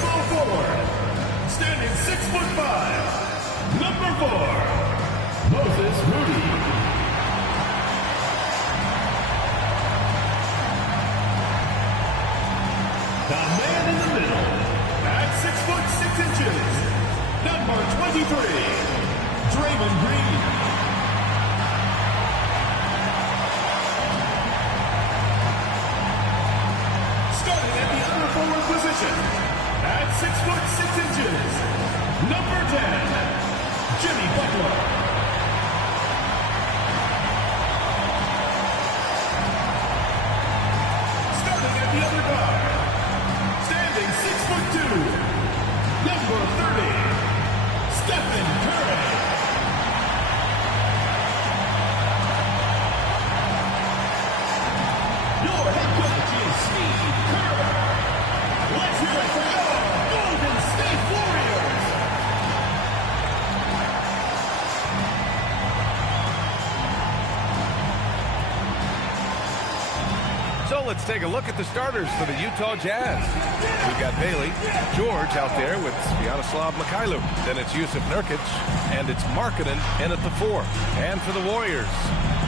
small forward. Standing 6'5", number 4, Moses Moody. The man in the middle, at 6'6", number 23, Draymond Green. Starting at the other forward position, at 6'6", number 10, Jimmy Butler. Starting at the other guard, standing 6'2", number 30, Stephen Curry. Your head coach is Steve Kerr. Let's hear it for your Golden State Warriors. So let's take a look at the starters for the Utah Jazz. We've got Bailey, George out there with Sviatoslav Mikhailuk. Then it's Yusuf Nurkic, and it's Markkanen in at the 4. And for the Warriors,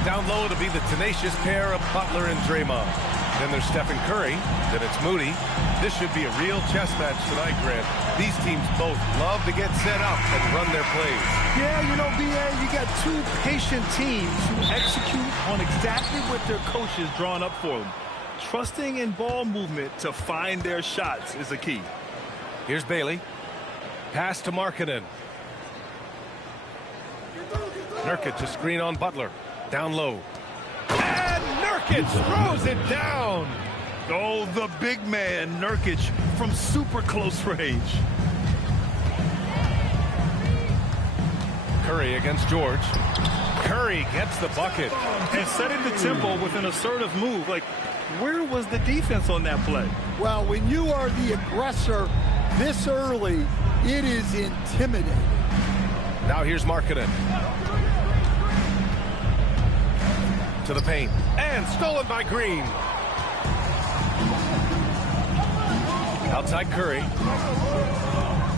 down low to be the tenacious pair of Butler and Draymond. Then there's Stephen Curry. Then it's Moody. This should be a real chess match tonight, Grant. These teams both love to get set up and run their plays. Yeah, you know, B.A., you got two patient teams who execute on exactly what their coaches drawn up for them. Trusting in ball movement to find their shots is the key. Here's Bailey. Pass to Markkanen. Nurkic, a screen on Butler. Down low. And Nurkic throws it down. Oh, the big man, Nurkic, from super close range. Curry against George. Curry gets the bucket. And setting the tempo with an assertive move. Like, where was the defense on that play? Well, when you are the aggressor this early, it is intimidating. Now here's Markkanen. To the paint. And stolen by Green. Outside Curry.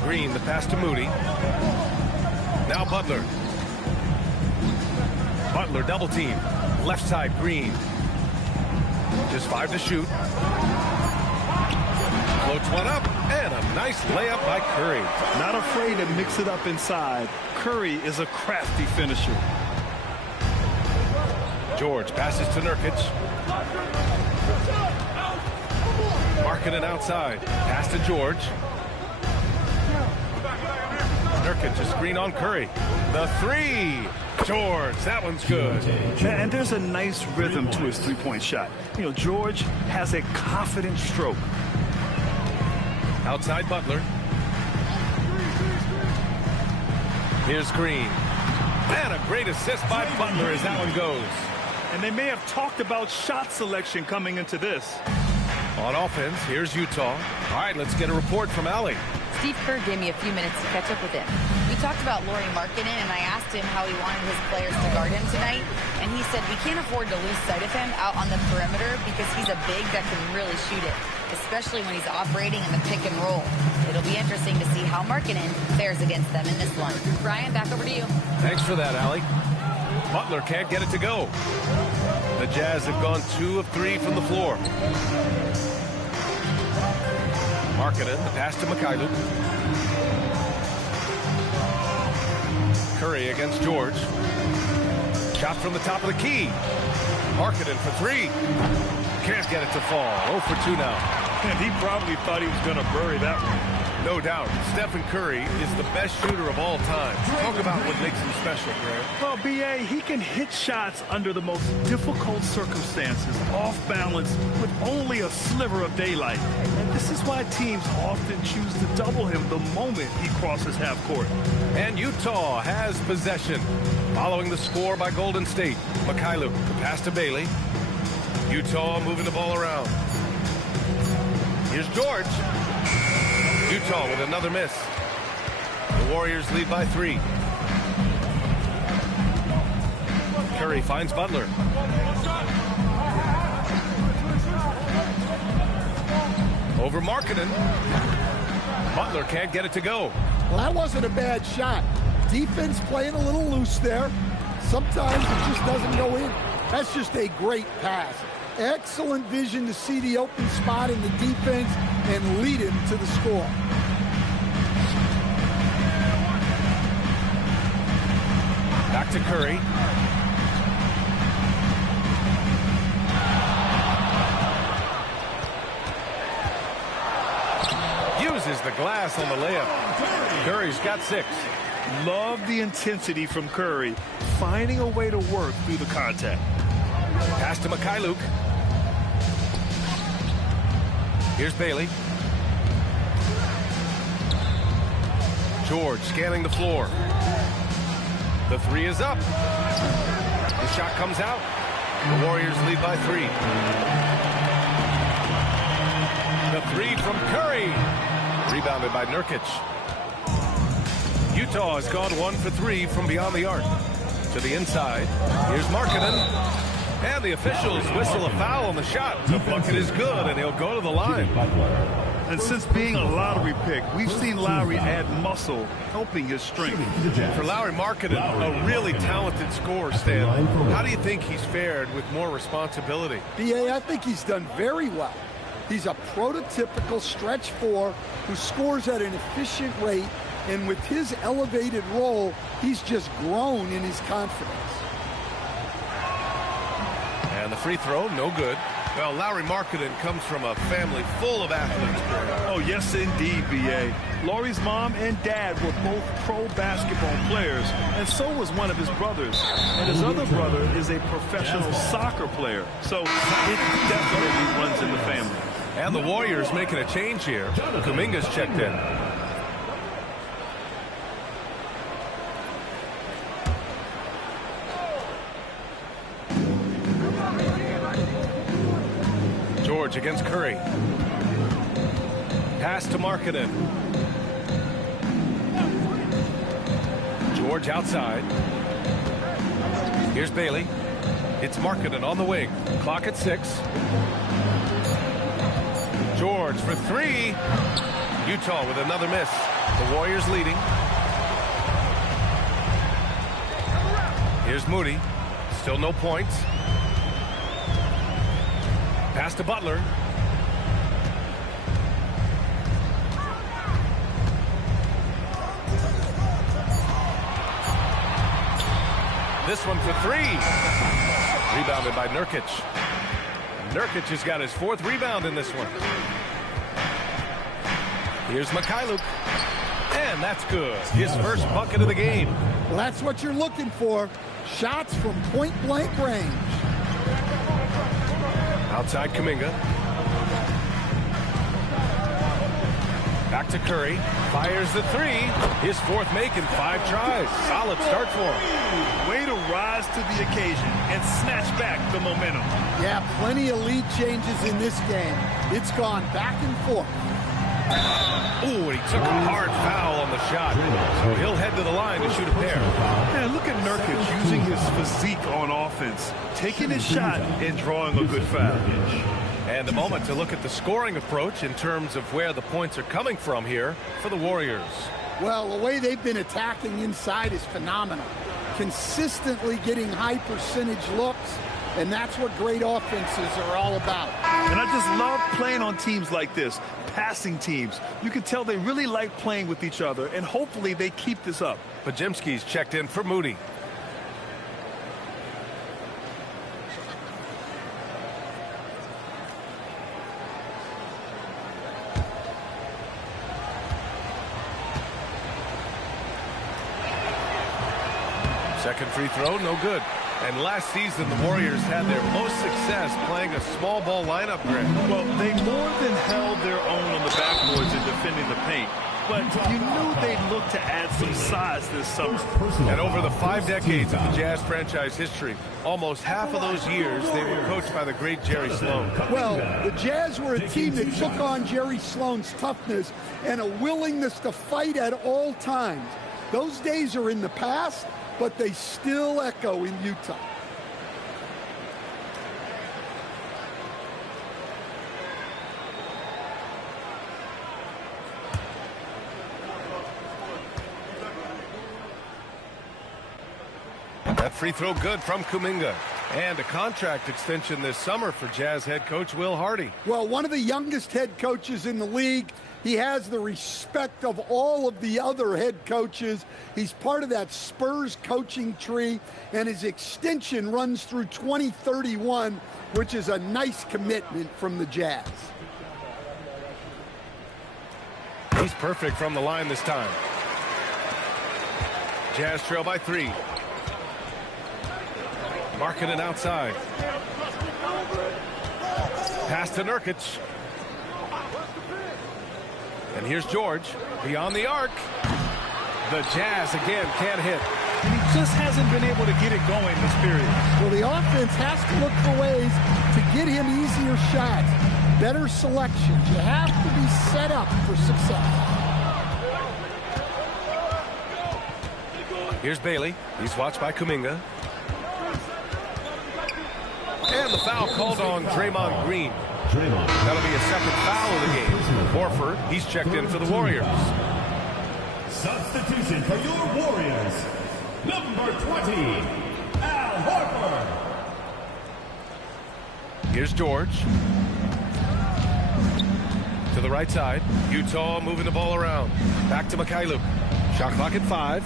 Green, the pass to Moody. Now Butler. Butler double team. Left side Green. Just 5 to shoot. Floats one up, and a nice layup by Curry. Not afraid to mix it up inside. Curry is a crafty finisher. George passes to Nurkic. Markkanen outside. Pass to George. Nurkic, a screen on Curry. The 3. George, that one's good. And there's a nice rhythm to his three-point shot. You know, George has a confident stroke. Outside Butler. Here's Green. And a great assist by Butler as that one goes. And they may have talked about shot selection coming into this. On offense, here's Utah. All right, let's get a report from Allie. Steve Kerr gave me a few minutes to catch up with him. We talked about Lauri Markkanen, and I asked him how he wanted his players to guard him tonight. And he said we can't afford to lose sight of him out on the perimeter because he's a big that can really shoot it, especially when he's operating in the pick and roll. It'll be interesting to see how Markkanen fares against them in this one. Brian, back over to you. Thanks for that, Allie. Butler can't get it to go. The Jazz have gone 2 of 3 from the floor. Markkanen, the pass to Mikhailuk. Curry against George. Shot from the top of the key. Markkanen for 3. Can't get it to fall. 0 for 2 now. And he probably thought he was going to bury that one. No doubt. Stephen Curry is the best shooter of all time. Talk about what makes him special, Grant. Well, B.A., he can hit shots under the most difficult circumstances, off balance, with only a sliver of daylight. And this is why teams often choose to double him the moment he crosses half court. And Utah has possession. Following the score by Golden State. Mikhailuk, the pass to Bailey. Utah moving the ball around. Here's George. Utah with another miss. The Warriors lead by 3. Curry finds Butler. Over Markkanen. Butler can't get it to go. Well, that wasn't a bad shot. Defense playing a little loose there. Sometimes it just doesn't go in. That's just a great pass. Excellent vision to see the open spot in the defense and lead him to the score. Back to Curry. Uses the glass on the layup. Curry's got 6. Love the intensity from Curry, finding a way to work through the contact. Pass to Mikhailuk. Here's Bailey. George scanning the floor. The 3 is up. The shot comes out. The Warriors lead by 3. The 3 from Curry. Rebounded by Nurkic. Utah has gone 1 for 3 from beyond the arc. To the inside. Here's Markkanen. And the officials whistle a foul on the shot. The bucket is good, and he'll go to the line. And since being a lottery pick, we've seen Lowry add muscle, helping his strength. For Lauri Markkanen, a really talented scorer, Stan. How do you think he's fared with more responsibility? BA, I think he's done very well. He's a prototypical stretch 4 who scores at an efficient rate, and with his elevated role, he's just grown in his confidence. And the free throw, no good. Well, Lauri Markkanen comes from a family full of athletes. Oh, yes, indeed, B.A. Lauri's mom and dad were both pro basketball players, and so was one of his brothers. And his other brother is a professional soccer player, so it definitely runs in the family. And the Warriors making a change here. Kuminga's checked in. George against Curry. Pass to Markkanen. George outside. Here's Bailey. It's Markkanen on the wing. Clock at 6. George for 3. Utah with another miss. The Warriors leading. Here's Moody. Still no points. Pass to Butler. This one for 3. Rebounded by Nurkic. Nurkic has got his 4th rebound in this one. Here's Mikhailuk. And that's good. His first bucket of the game. Well, that's what you're looking for. Shots from point-blank range. Outside Kuminga. Back to Curry. Fires the 3. His 4th make in 5 tries. Solid start for him. Way to rise to the occasion and snatch back the momentum. Yeah, plenty of lead changes in this game. It's gone back and forth. Ooh, and he took a hard foul on the shot. So he'll head to the line to shoot a pair. Man, look at Nurkic using his physique on offense, taking his shot and drawing a good foul. And a moment to look at the scoring approach in terms of where the points are coming from here for the Warriors. Well, the way they've been attacking inside is phenomenal. Consistently getting high percentage looks, and that's what great offenses are all about. And I just love playing on teams like this, passing teams. You can tell they really like playing with each other, and hopefully they keep this up. Pajemski's checked in for Moody. Second free throw, no good. And last season, the Warriors had their most success playing a small ball lineup, Greg. Well, they more than held their own on the backboards in defending the paint. But you knew they'd look to add some size this summer. And over the 5 decades of the Jazz franchise history, almost half of those years, they were coached by the great Jerry Sloan. Well, the Jazz were a team that took on Jerry Sloan's toughness and a willingness to fight at all times. Those days are in the past, but they still echo in Utah. That free throw good from Kuminga. And a contract extension this summer for Jazz head coach Will Hardy. Well, one of the youngest head coaches in the league. He has the respect of all of the other head coaches. He's part of that Spurs coaching tree, and his extension runs through 2031, which is a nice commitment from the Jazz. He's perfect from the line this time. Jazz trail by 3. Markkanen outside. Pass to Nurkic. And here's George beyond the arc. The Jazz again can't hit. And he just hasn't been able to get it going this period. Well, the offense has to look for ways to get him easier shots, better selections. You have to be set up for success. Here's Bailey. He's watched by Kuminga. And the foul called on Draymond Green. That'll be a second foul of the game. Horford, he's checked in for the Warriors. Substitution for your Warriors. Number 20, Al Horford. Here's George. To the right side. Utah moving the ball around. Back to Mikhailuk. Shot clock at 5.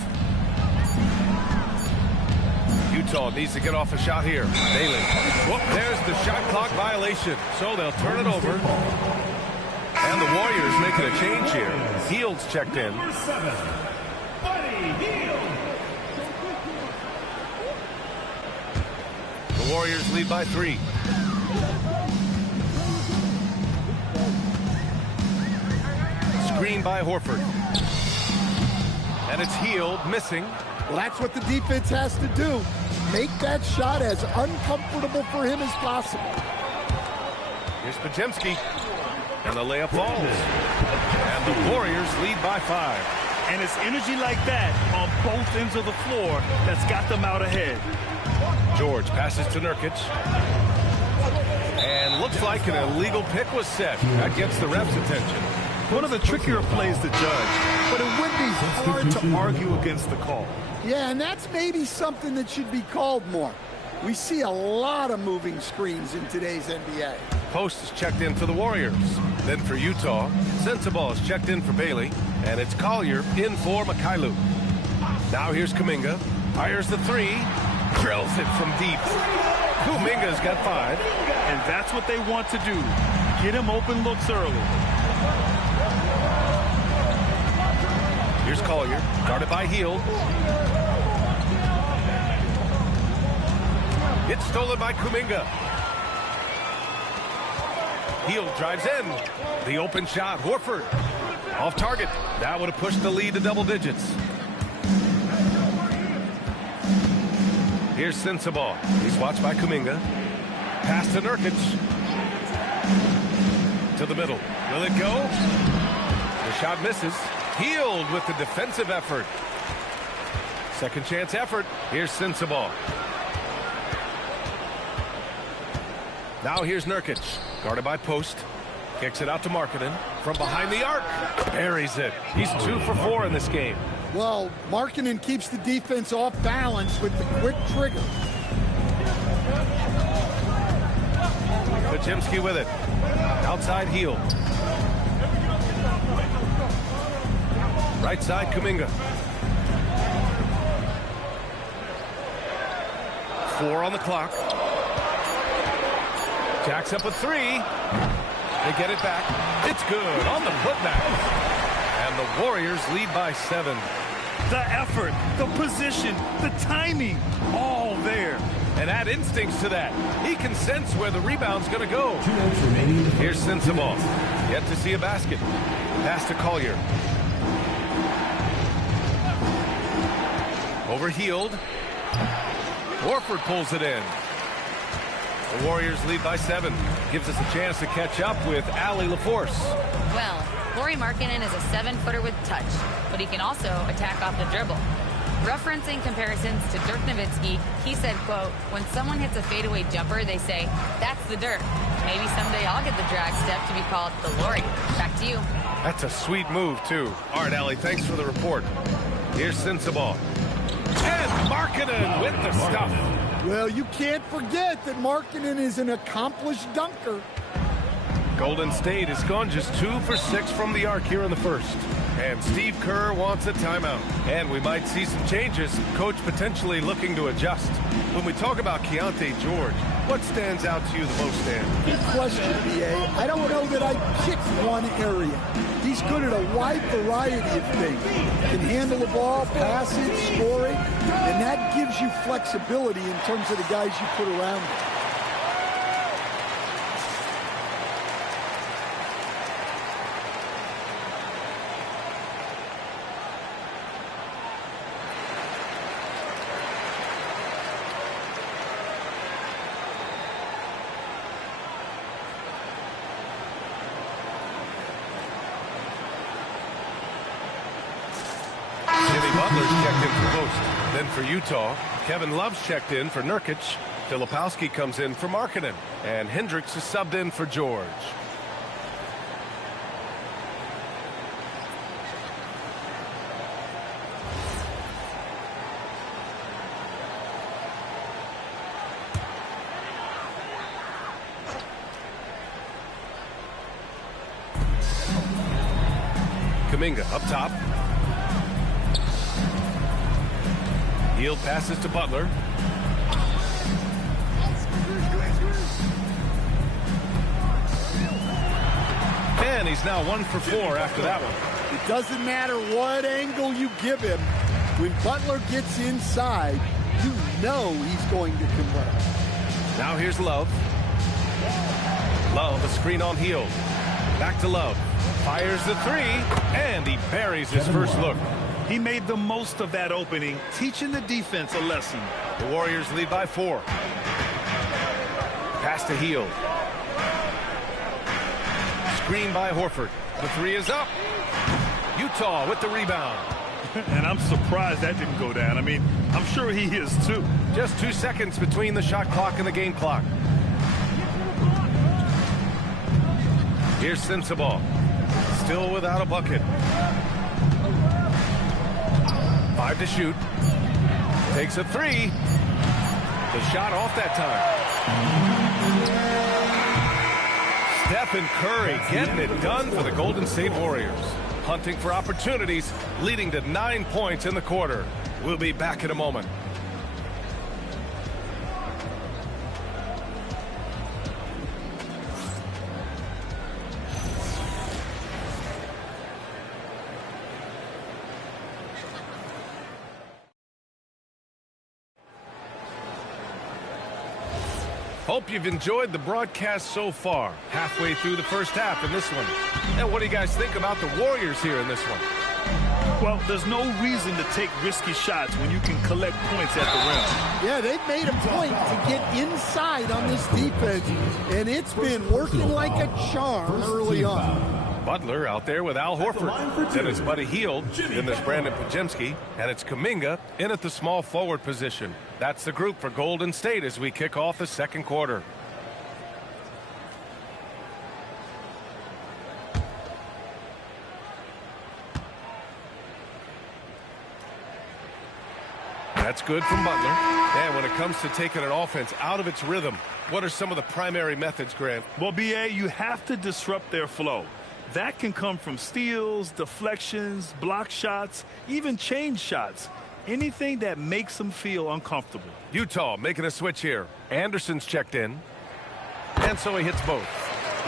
Utah needs to get off a shot here. Bailey. Whoop, there's the shot clock violation. So they'll turn it over. And the Warriors making a change here. Hield's checked in. Number 7, Buddy Hield. The Warriors lead by 3. Screen by Horford. And it's Hield missing. Well, that's what the defense has to do. Make that shot as uncomfortable for him as possible. Here's Podziemski. And the layup falls. And the Warriors lead by 5. And it's energy like that on both ends of the floor that's got them out ahead. George passes to Nurkic. And looks like an illegal pick was set. That gets the ref's attention. One of the trickier plays to judge, but it would be hard to argue against the call. Yeah, and that's maybe something that should be called more. We see a lot of moving screens in today's NBA. Post is checked in for the Warriors. Then for Utah, Sensabaugh is checked in for Bailey. And it's Collier in for Mikhailuk. Now here's Kuminga. Fires the 3. Drills it from deep. Kuminga's got 5. And that's what they want to do. Get him open looks early. Here's Collier, guarded by Hield. It's stolen by Kuminga. Hield drives in. The open shot, Horford. Off target. That would have pushed the lead to double digits. Here's Sensabaugh. He's watched by Kuminga. Pass to Nurkic. To the middle. Will it go? The shot misses. Hield with the defensive effort. Second chance effort. Here's Sensabaugh. Now here's Nurkic. Guarded by Post. Kicks it out to Markkanen. From behind the arc. Buries it. He's 2 for 4 in this game. Well, Markkanen keeps the defense off balance with the quick trigger. Podziemski with it. Outside Hield. Right side Kuminga. 4 on the clock. Jacks up a 3. They get it back. It's good on the putback. And the Warriors lead by 7. The effort, the position, the timing, all there. And add instincts to that. He can sense where the rebound's going to go. Here's Sensabaugh. Yet to see a basket. Pass to Collier. Over Hield. Horford pulls it in. The Warriors lead by 7. Gives us a chance to catch up with Allie LaForce. Well, Lauri Markkanen is a 7-footer with touch, but he can also attack off the dribble. Referencing comparisons to Dirk Nowitzki, he said, quote, when someone hits a fadeaway jumper, they say, that's the Dirk. Maybe someday I'll get the drag step to be called the Lauri. Back to you. That's a sweet move, too. All right, Allie, thanks for the report. Here's Sensabaugh. And Markkanen with the stuff. Well, you can't forget that Markkanen is an accomplished dunker. Golden State has gone just 2 for 6 from the arc here in the first. And Steve Kerr wants a timeout. And we might see some changes. Coach potentially looking to adjust. When we talk about Keontae George, what stands out to you the most, Dan? Good question, B.A. I don't know that I pick one area. He's good at a wide variety of things. Can handle the ball, pass it, score it, and that gives you flexibility in terms of the guys you put around him. Butler's checked in for Post. Then for Utah, Kevin Love's checked in for Nurkic. Filipowski comes in for Markkanen. And Hendricks is subbed in for George. Kuminga up top. Hield passes to Butler. And he's now 1 for 4 after that one. It doesn't matter what angle you give him. When Butler gets inside, you know he's going to convert. Now here's Love. Love, a screen on Hield. Back to Love. Fires the 3, and he buries his first look. He made the most of that opening, teaching the defense a lesson. The Warriors lead by 4. Pass to Hield. Screen by Horford. The 3 is up. Utah with the rebound. And I'm surprised that didn't go down. I mean, I'm sure he is too. Just 2 seconds between the shot clock and the game clock. Here's Sensabaugh. Still without a bucket. 5 to shoot. Takes a 3. The shot off that time. Stephen Curry getting it done for the Golden State Warriors. Hunting for opportunities, leading to 9 points in the quarter. We'll be back in a moment. Hope you've enjoyed the broadcast so far. Halfway through the first half in this one. And what do you guys think about the Warriors here in this one? Well, there's no reason to take risky shots when you can collect points at the rim. Yeah, they've made a point to get inside on this defense, and it's been working like a charm early on. Butler out there with Al Horford. Then it's Buddy Hield. Then there's Brandon Podziemski. And it's Kuminga in at the small forward position. That's the group for Golden State as we kick off the second quarter. That's good from Butler. And when it comes to taking an offense out of its rhythm, what are some of the primary methods, Grant? Well, B.A., you have to disrupt their flow. That can come from steals, deflections, block shots, even change shots. Anything that makes them feel uncomfortable. Utah making a switch here. Anderson's checked in. And so he hits both.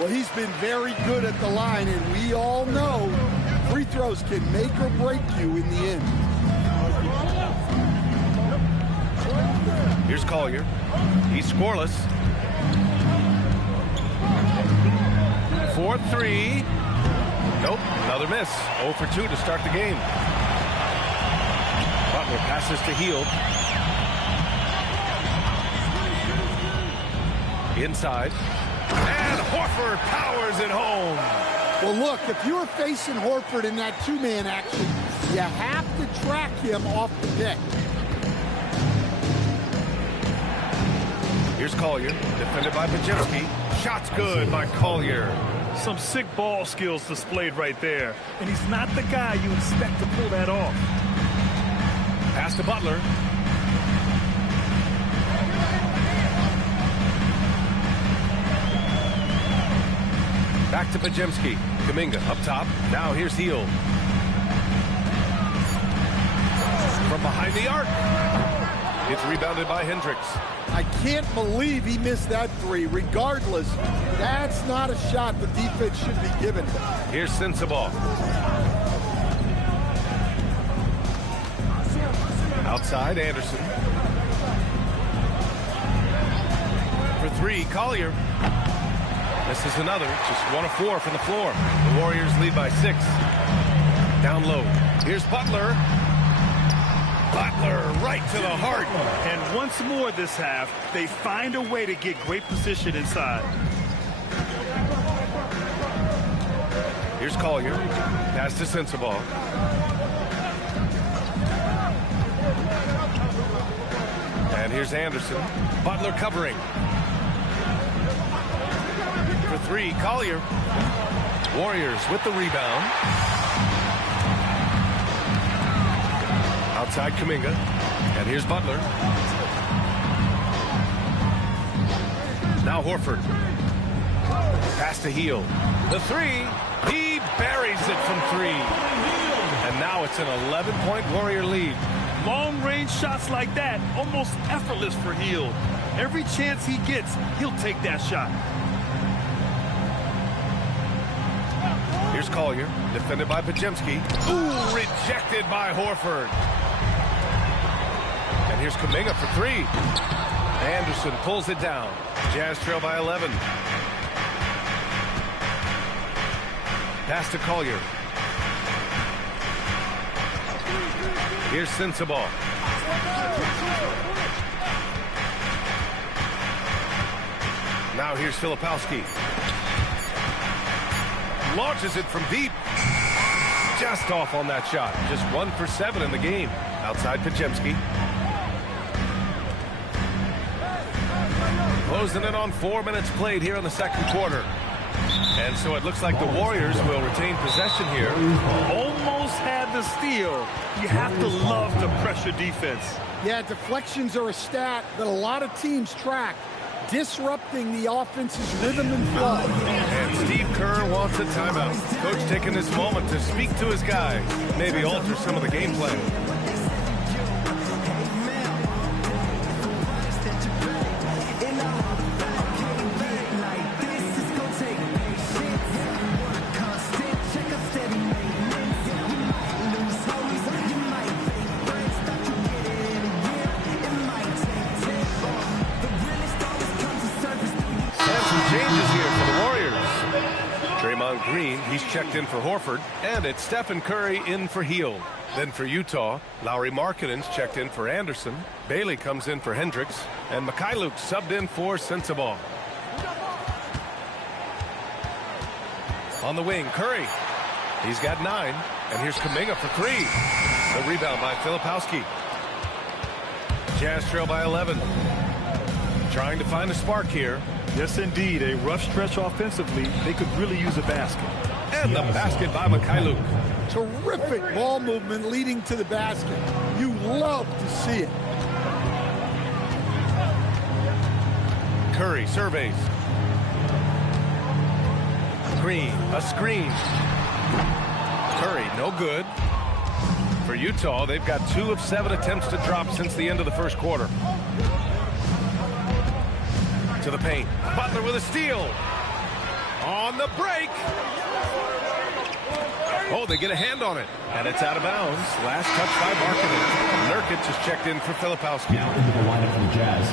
Well, he's been very good at the line, and we all know free throws can make or break you in the end. Here's Collier. He's scoreless. 4-3. Nope, another miss. 0 for 2 to start the game. Butler passes to Hield. Inside. And Horford powers it home. Well, look, if you're facing Horford in that two-man action, you have to track him off the pick. Here's Collier, defended by Podziemski. Shot's good by Collier. Some sick ball skills displayed right there. And he's not the guy you expect to pull that off. Pass to Butler. Back to Pajemski. Kuminga up top. Now here's Hield. From behind the arc. It's rebounded by Hendricks. I can't believe he missed that three. Regardless, that's not a shot the defense should be given. Here's Sensabaugh. Outside, Anderson. For three, Collier. This is another, just 1 of 4 from the floor. The Warriors lead by 6. Down low. Here's Butler. Butler right to the heart. And once more this half, they find a way to get great position inside. Here's Collier. Pass to Sensabaugh. And here's Anderson. Butler covering. For three, Collier. Warriors with the rebound. Outside Kuminga. And here's Butler. Now Horford. Pass to Hield. The three. He buries it from 3. And now it's an 11-point Warrior lead. Long-range shots like that, almost effortless for Hield. Every chance he gets, he'll take that shot. Here's Collier, defended by Pajemski. Ooh, rejected by Horford. And here's Kuminga for 3. Anderson pulls it down. Jazz trail by 11. Pass to Collier. Here's Sensabaugh. Now here's Filipowski. Launches it from deep. Just off on that shot. Just 1 for 7 in the game. Outside Pajemski. Closing in on 4 minutes played here in the second quarter. And so it looks like the Warriors will retain possession here. Almost had the steal. You have to love the pressure defense. Yeah, deflections are a stat that a lot of teams track, disrupting the offense's rhythm and flow. And Steve Kerr wants a timeout. Coach taking this moment to speak to his guys, maybe alter some of the game plan. Green, he's checked in for Horford, and it's Stephen Curry in for Hield. Then for Utah, Lauri Markkanen's checked in for Anderson. Bailey comes in for Hendricks, and Mikhailuk subbed in for Sensabaugh. On the wing, Curry. He's got 9, and here's Kuminga for 3. The rebound by Filipowski. Jazz trail by 11. Trying to find a spark here. Yes, indeed. A rough stretch offensively. They could really use a basket. And the basket by Mikhailuk. Terrific ball movement leading to the basket. You love to see it. Curry surveys. Green, a screen. Curry, no good. For Utah, they've got 2 of 7 attempts to drop since the end of the first quarter. To the paint. Butler with a steal. On the break. Oh, they get a hand on it. And it's out of bounds. Last touch by Markkanen. Nurkic is checked in for Filipowski. Now into the lineup for the Jazz.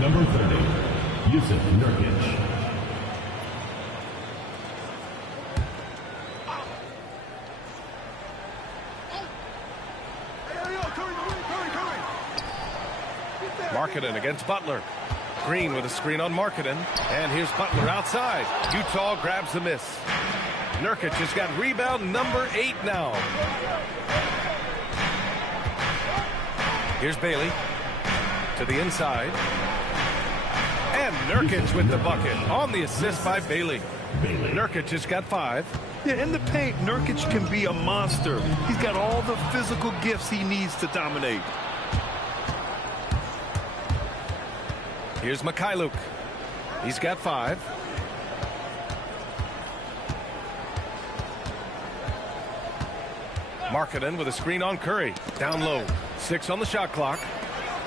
Number 30, Yusuf Nurkic. Markkanen against Butler. Green with a screen on Markkanen. And here's Butler outside. Utah grabs the miss. Nurkic has got rebound number 8 now. Here's Bailey to the inside. And Nurkic with the bucket on the assist by Bailey. Nurkic has got 5. Yeah, in the paint, Nurkic can be a monster. He's got all the physical gifts he needs to dominate. Here's Mikhailuk. He's got 5. Markkanen with a screen on Curry. Down low. 6 on the shot clock.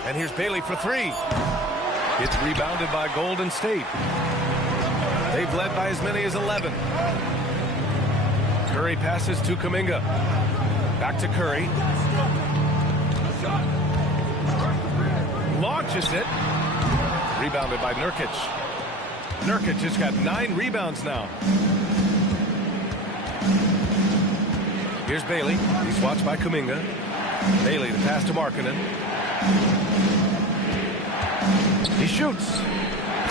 And here's Bailey for 3. It's rebounded by Golden State. They've led by as many as 11. Curry passes to Kuminga. Back to Curry. Launches it. Rebounded by Nurkic. Nurkic has got 9 rebounds now. Here's Bailey. He's watched by Kuminga. Bailey to pass to Markkanen. He shoots.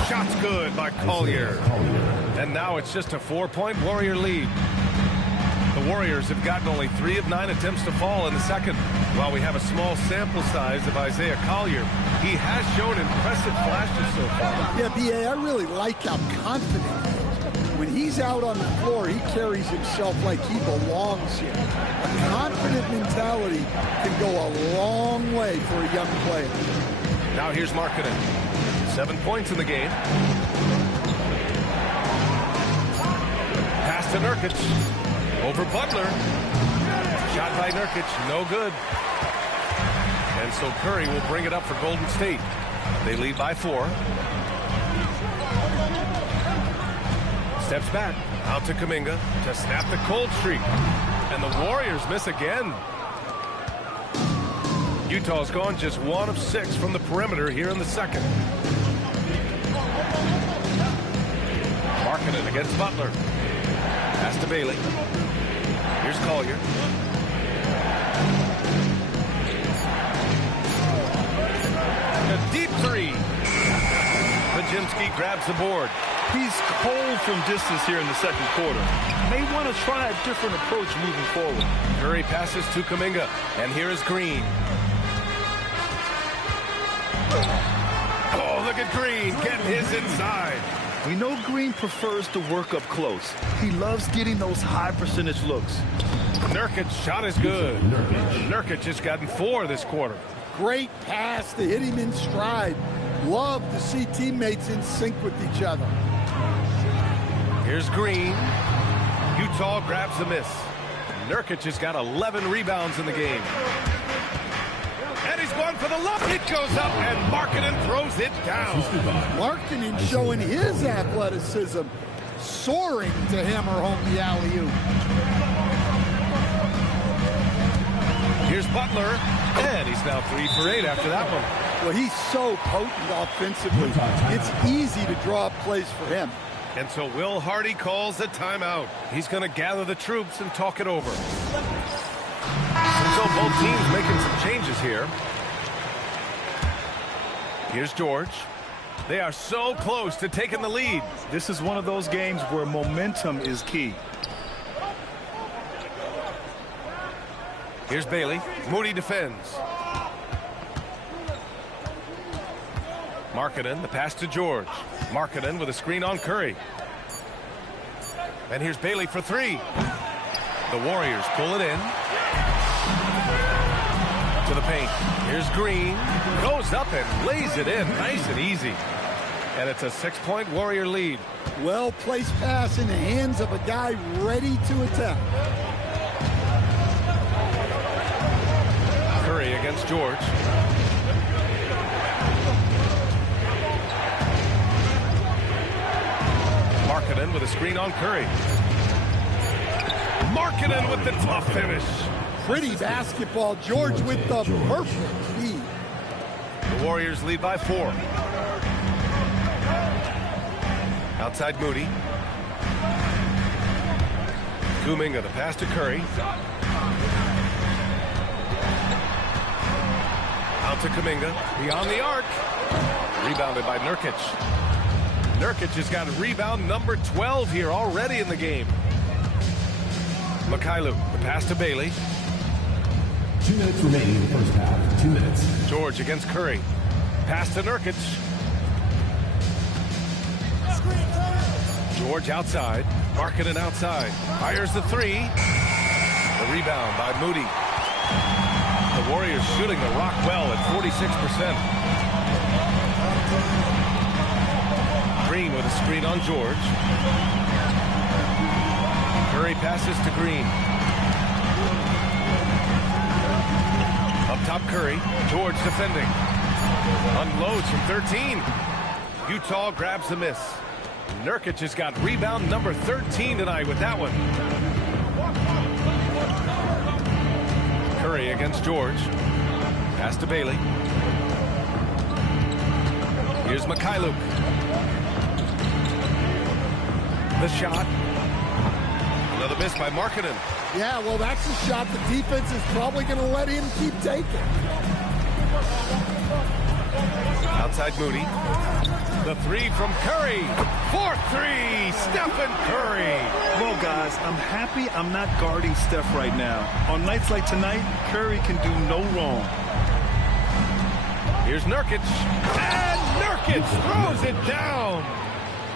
Shot's good by Collier. And now it's just a 4-point Warrior lead. The Warriors have gotten only 3 of 9 attempts to fall in the second. While we have a small sample size of Isaiah Collier, he has shown impressive flashes so far. Yeah, B.A., I really like how confident he is. When he's out on the floor, he carries himself like he belongs here. A confident mentality can go a long way for a young player. Now here's Markkanen. 7 points in the game. Pass to Nurkic. Over Butler. Shot by Nurkic. No good. And so Curry will bring it up for Golden State. They lead by 4. Steps back. Out to Kuminga to snap the cold streak. And the Warriors miss again. Utah's gone just 1 of 6 from the perimeter here in the second. Markkanen against Butler. Pass to Bailey. Here's Collier. A deep 3. Pajimski grabs the board. He's cold from distance here in the second quarter. May want to try a different approach moving forward. Curry passes to Kuminga. And here is Green. Oh, look at Green getting his inside. We know Green prefers to work up close. He loves getting those high percentage looks. Nurkic's shot is good. Nurkic has gotten 4 this quarter. Great pass to hit him in stride. Love to see teammates in sync with each other. Here's Green. Utah grabs the miss. Nurkic has got 11 rebounds in the game. And he's going for the lob. It goes up, and Markkanen throws it down. Markkanen showing his athleticism, soaring to hammer home the alley-oop. Here's Butler, and he's now 3 for 8 after that one. Well, he's so potent offensively. It's easy to draw up plays for him. And so Will Hardy calls the timeout. He's going to gather the troops and talk it over. And so both teams making some changes here. Here's George. They are so close to taking the lead. This is one of those games where momentum is key. Here's Bailey. Moody defends. Markkanen, the pass to George. Markkanen with a screen on Curry. And here's Bailey for 3. The Warriors pull it in. To the paint. Here's Green. Goes up and lays it in. Nice and easy. And it's a 6-point Warrior lead. Well-placed pass in the hands of a guy ready to attack. Curry against George. Markkanen with a screen on Curry. Markkanen with the tough finish. Pretty basketball. George with the perfect feed. The Warriors lead by 4. Outside Moody. Kuminga, the pass to Curry. Out to Kuminga. Beyond the arc. Rebounded by Nurkic. Nurkic has got rebound number 12 here already in the game. Mikhailuk, the pass to Bailey. 2 minutes remaining in the first half. 2 minutes. George against Curry. Pass to Nurkic. George outside. Markkanen outside. Fires the three. The rebound by Moody. The Warriors shooting the rock well at 46%. Green with a screen on George. Curry passes to Green. Up top Curry. George defending. Unloads from 13. Utah grabs the miss. Nurkic has got rebound number 13 tonight with that one. Curry against George. Pass to Bailey. Here's Mikhailuk. The shot. Another miss by Markkanen. Yeah, well, that's a shot the defense is probably going to let him keep taking. Outside Moody. The three from Curry. 4-3, Stephen Curry. Well, guys, I'm happy I'm not guarding Steph right now. On nights like tonight, Curry can do no wrong. Here's Nurkic. And Nurkic throws it down.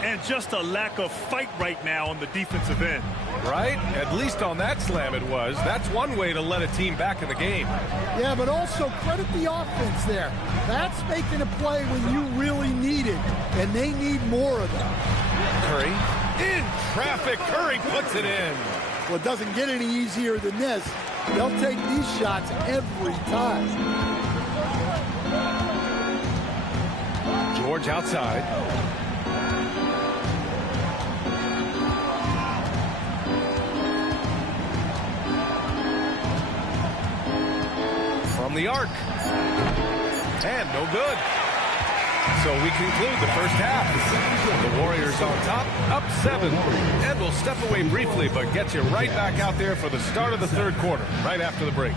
And just a lack of fight right now on the defensive end. Right? At least on that slam it was. That's one way to let a team back in the game. Yeah, but also credit the offense there. That's making a play when you really need it, and they need more of that. Curry in traffic. Curry puts it in. Well, it doesn't get any easier than this. They'll take these shots every time. George outside. From the arc. And no good. So we conclude the first half. The Warriors on top, up 7. And we'll step away briefly, but get you right back out there for the start of the third quarter, right after the break.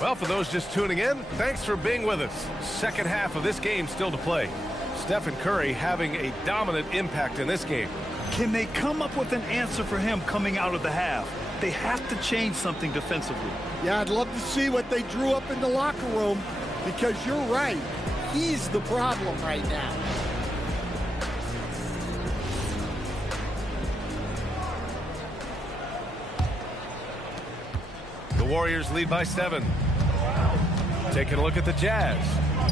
Well, for those just tuning in, thanks for being with us. Second half of this game still to play. Stephen Curry having a dominant impact in this game. Can they come up with an answer for him coming out of the half? They have to change something defensively. Yeah, I'd love to see what they drew up in the locker room, because you're right. He's the problem right now. The Warriors lead by 7. Taking a look at the Jazz.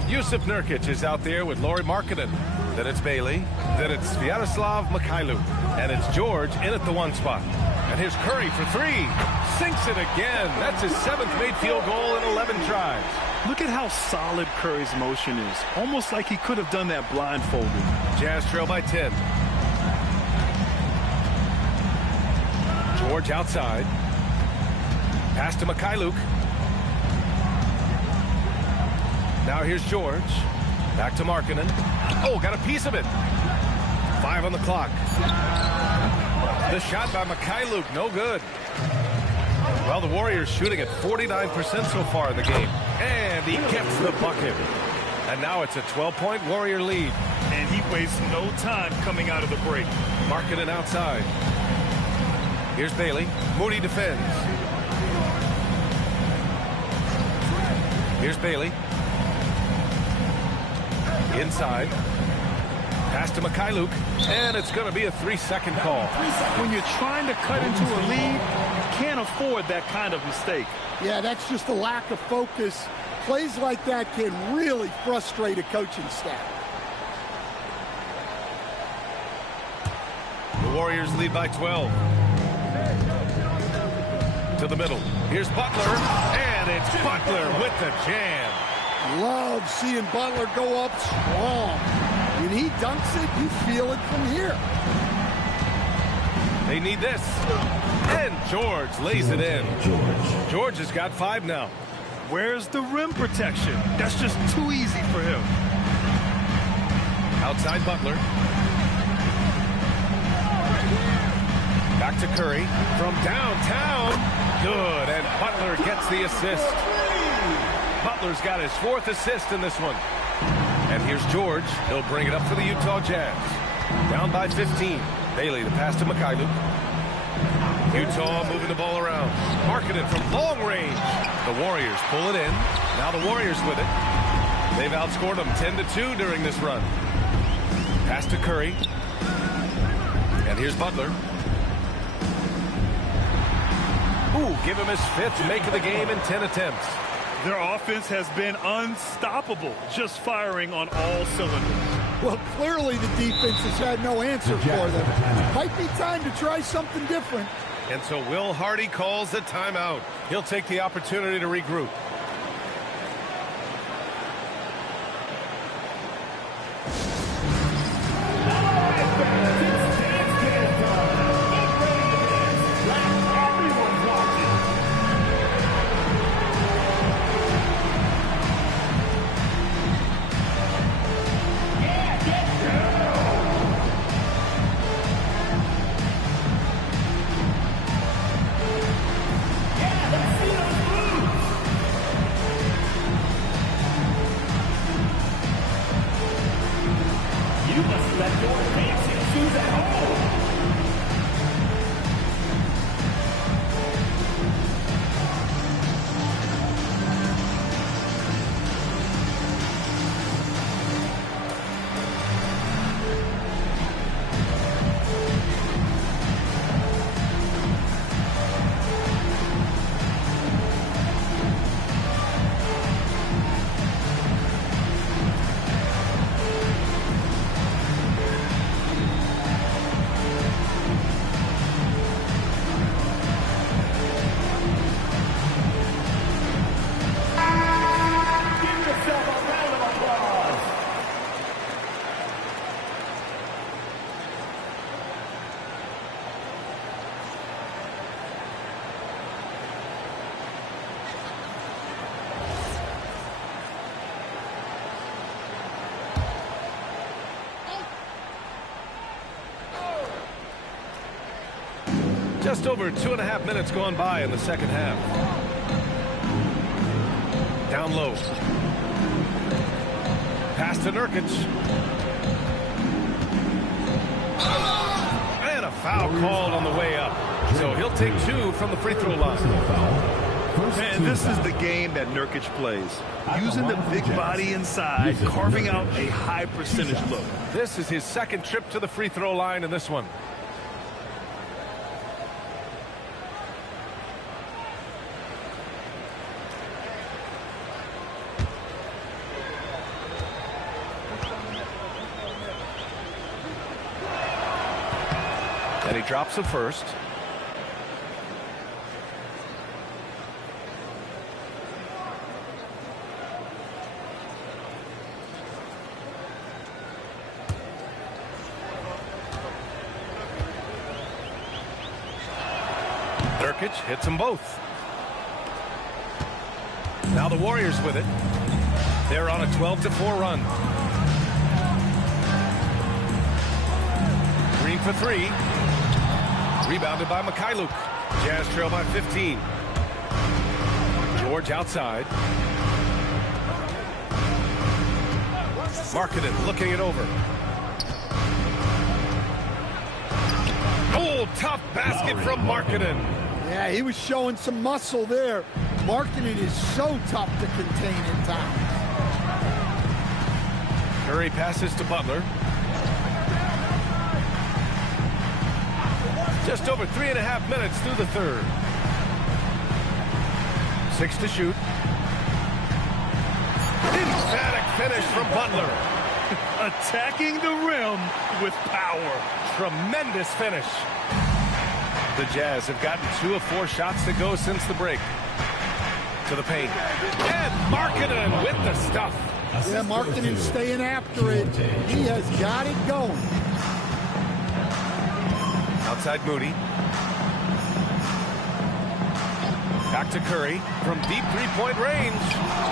Jusuf Nurkic is out there with Lauri Markkanen. Then it's Bailey. Then it's Sviatoslav Mikhailuk. And it's George in at the 1 spot. And here's Curry for 3. Sinks it again. That's his 7th made field goal in 11 tries. Look at how solid Curry's motion is. Almost like he could have done that blindfolded. Jazz trail by 10. George outside. Pass to Mikhailuk. Now here's George. Back to Markkanen. Oh, got a piece of it. 5 on the clock. The shot by Mikhailuk, no good. Well, the Warriors shooting at 49% so far in the game. And he gets the bucket. And now it's a 12-point Warrior lead. And he wastes no time coming out of the break. Markkanen outside. Here's Bailey. Moody defends. Here's Bailey. Inside. Pass to Mikhailuk. And it's going to be a 3-second call. When you're trying to cut into a lead, you can't afford that kind of mistake. Yeah, that's just a lack of focus. Plays like that can really frustrate a coaching staff. The Warriors lead by 12. To the middle. Here's Butler. And it's Butler with the jam. Love seeing Butler go up strong. When he dunks it, you feel it from here. They need this. And George lays it in. George has got 5 now. Where's the rim protection? That's just too easy for him. Outside Butler. Back to Curry from downtown. Good, and Butler gets the assist. Butler's got his 4th assist in this one. And here's George. He'll bring it up for the Utah Jazz. Down by 15. Bailey, the pass to Mikhailuk. Utah moving the ball around. Marketed from long range. The Warriors pull it in. Now the Warriors with it. They've outscored them 10-2 during this run. Pass to Curry. And here's Butler. Ooh, give him his 5th make of the game in 10 attempts. Their offense has been unstoppable, just firing on all cylinders. Well, clearly the defense has had no answer for them. Might be time to try something different. And so Will Hardy calls the timeout. He'll take the opportunity to regroup. Just over 2.5 minutes gone by in the second half. Down low. Pass to Nurkic. And a foul called on the way up. So he'll take 2 from the free throw line. Man, this is the game that Nurkic plays. Using the big body inside, carving out a high percentage look. This is his 2nd trip to the free throw line in this one. And he drops it first. Nurkic hits them both. Now the Warriors with it. They're on a 12-4 run. Green for 3. Rebounded by Mikhailuk. Jazz trail by 15. George outside. Markkanen looking it over. Oh, tough basket from Markkanen. Yeah, he was showing some muscle there. Markkanen is so tough to contain at times. Curry passes to Butler. Just over 3.5 minutes through the third. 6 to shoot. Emphatic finish from Butler. Attacking the rim with power. Tremendous finish. The Jazz have gotten 2 of 4 shots to go since the break. To the paint. And Markkanen with the stuff. Yeah, Markkanen staying after it. He has got it going. Outside Moody. Back to Curry from deep three-point range.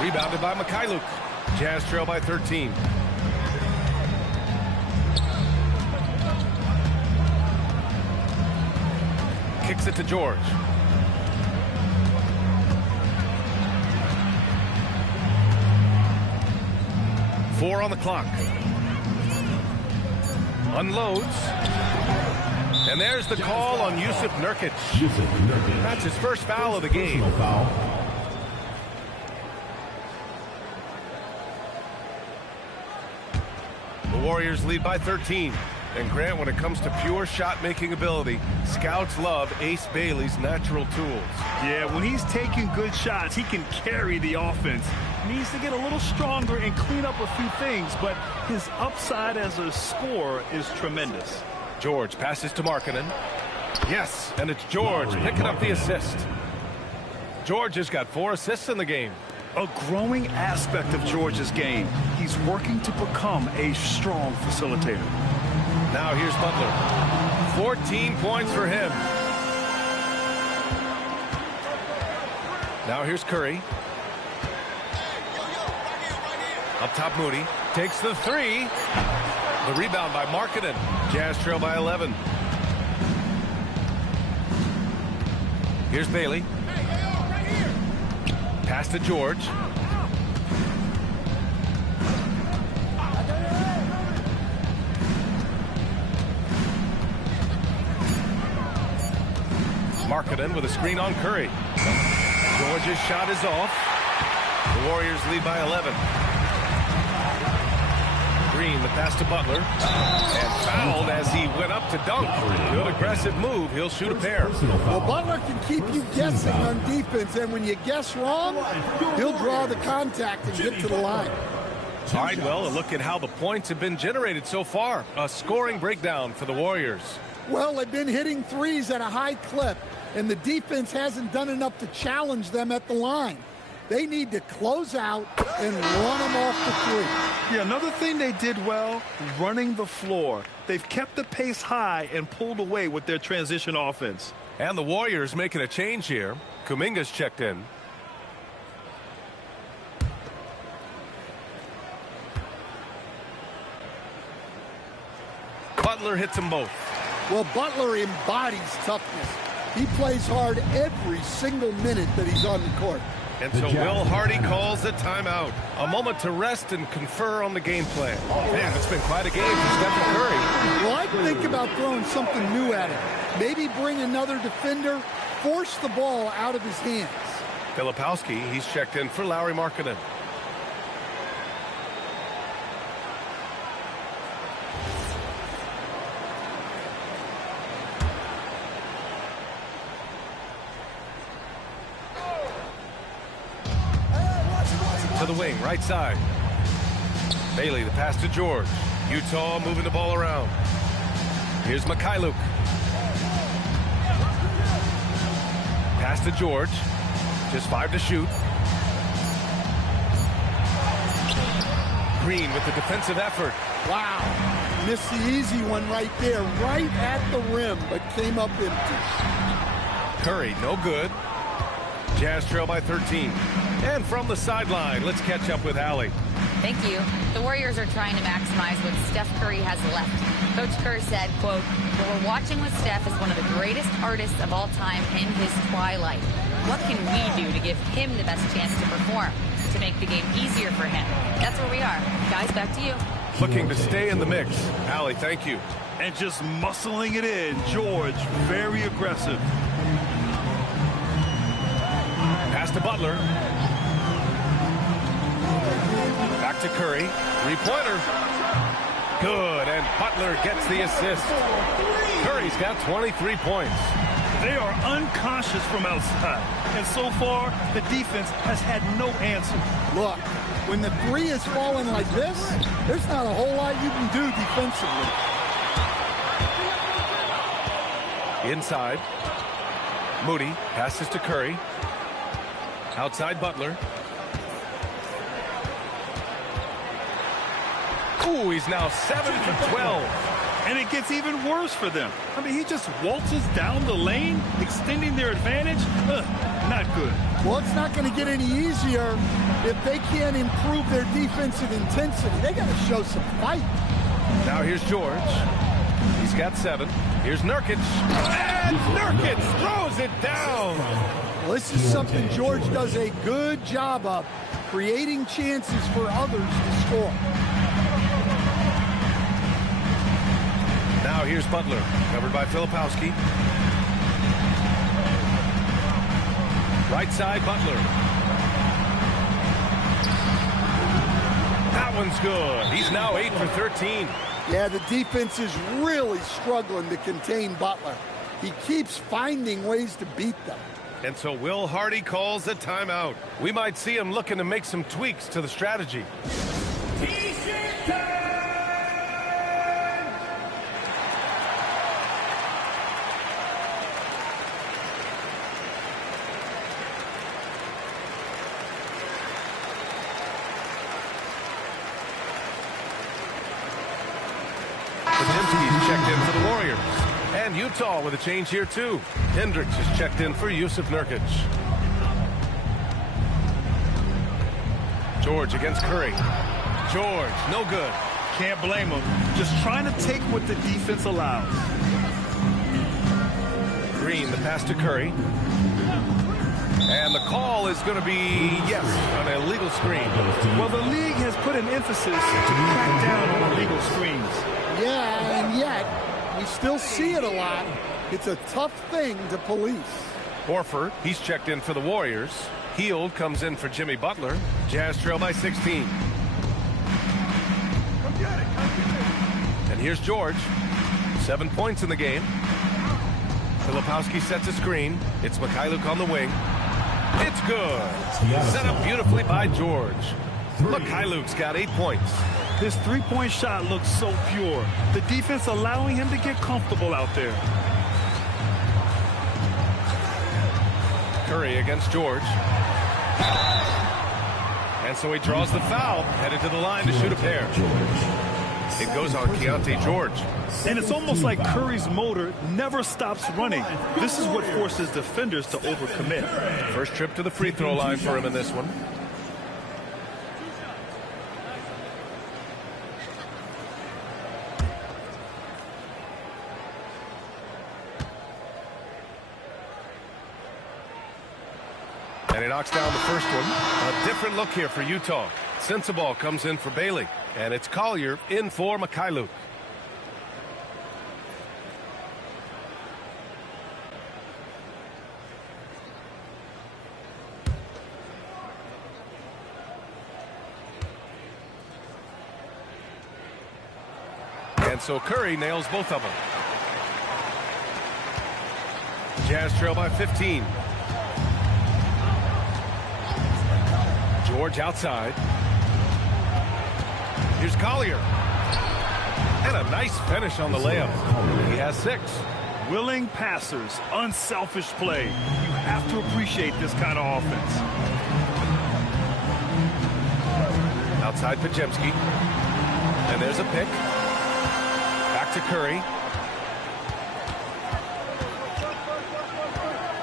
Rebounded by Mikhailuk. Jazz trail by 13. Kicks it to George. Four on the clock. Unloads. And there's the call on Jusuf Nurkic. That's his first foul of the game. The Warriors lead by 13. And Grant, when it comes to pure shot-making ability, scouts love Ace Bailey's natural tools. Yeah, when he's taking good shots, he can carry the offense. He needs to get a little stronger and clean up a few things, but his upside as a scorer is tremendous. George passes to Markkanen. Yes, and it's George picking up the assist. George has got 4 assists in the game. A growing aspect of George's game. He's working to become a strong facilitator. Now here's Butler. 14 points for him. Now here's Curry. Up top, Moody takes the 3. The rebound by Markkanen. Jazz trail by 11. Here's Bailey. Pass to George. Markkanen with a screen on Curry. George's shot is off. The Warriors lead by 11. Green, the pass to Butler. And fouled as he went up to dunk. Good aggressive move. He'll shoot a pair. Well, Butler can keep you guessing on defense, and when you guess wrong, he'll draw the contact and get to the line. All right, well, a look at how the points have been generated so far. A scoring breakdown for the Warriors. Well, they've been hitting threes at a high clip, and the defense hasn't done enough to challenge them at the line. They need to close out and run them off the three. Yeah, another thing they did well, running the floor. They've kept the pace high and pulled away with their transition offense. And the Warriors making a change here. Kuminga's checked in. Butler hits them both. Well, Butler embodies toughness. He plays hard every single minute that he's on the court. And so Will Hardy calls the timeout. A moment to rest and confer on the game plan. Man, it's been quite a game for Stephen Curry. Well, I think about throwing something new at him. Maybe bring another defender, force the ball out of his hands. Filipowski, he's checked in for Lauri Markkanen. To the wing, right side. Bailey, the pass to George. Utah moving the ball around. Here's Mikhailuk. Pass to George. Just 5 to shoot. Green with the defensive effort. Wow. Missed the easy one right there, right at the rim, but came up empty. Curry, no good. Jazz trail by 13. And from the sideline, let's catch up with Allie. Thank you. The Warriors are trying to maximize what Steph Curry has left. Coach Kerr said, quote, "What we're watching with Steph is one of the greatest artists of all time in his twilight. What can we do to give him the best chance to perform, to make the game easier for him?" That's where we are. Guys, back to you. Looking to stay in the mix. Allie, thank you. And just muscling it in. George, very aggressive. Pass to Butler. Back to Curry. 3-pointer. Good, and Butler gets the assist. Curry's got 23 points. They are unconscious from outside. And so far, the defense has had no answer. Look, when the three is falling like this, there's not a whole lot you can do defensively. Inside. Moody passes to Curry. Outside Butler. Ooh, he's now 7 for 12. And it gets even worse for them. I mean, he just waltzes down the lane, extending their advantage. Not good. Well, it's not going to get any easier if they can't improve their defensive intensity. They got to show some fight. Now here's George. He's got 7. Here's Nurkic. And Nurkic throws it down. Well, this is something George does a good job of, creating chances for others to score. Now here's Butler, covered by Filipowski. Right side, Butler. That one's good. He's now 8 for 13. Yeah, the defense is really struggling to contain Butler. He keeps finding ways to beat them. And so Will Hardy calls a timeout. We might see him looking to make some tweaks to the strategy. He's checked in for the Warriors. And Utah with a change here, too. Hendricks is checked in for Yusuf Nurkic. George against Curry. George, no good. Can't blame him. Just trying to take what the defense allows. Green, the pass to Curry. And the call is going to be, yes, an illegal screen. Well, the league has put an emphasis to crack down on illegal screens. Yeah, and yet, we still see it a lot. It's a tough thing to police. Horford, he's checked in for the Warriors. Hield comes in for Jimmy Butler. Jazz trail by 16. And here's George. 7 points in the game. Filipowski sets a screen. It's Mikhailuk on the wing. It's good. Set up beautifully by George. Mikhailuk's got 8 points. His three-point shot looks so pure. The defense allowing him to get comfortable out there. Curry against George. And so he draws the foul, headed to the line to shoot a pair. It goes on Keontae George. And it's almost like Curry's motor never stops running. This is what forces defenders to overcommit. First trip to the free throw line for him in this one. And he knocks down the first one. A different look here for Utah. Sensabaugh comes in for Bailey. And it's Collier in for Mikhailuk. And so Curry nails both of them. Jazz trail by 15. George outside. Here's Collier. And a nice finish on the layup. He has 6. Willing passers, unselfish play. You have to appreciate this kind of offense. Outside Podziemski. And there's a pick. Back to Curry.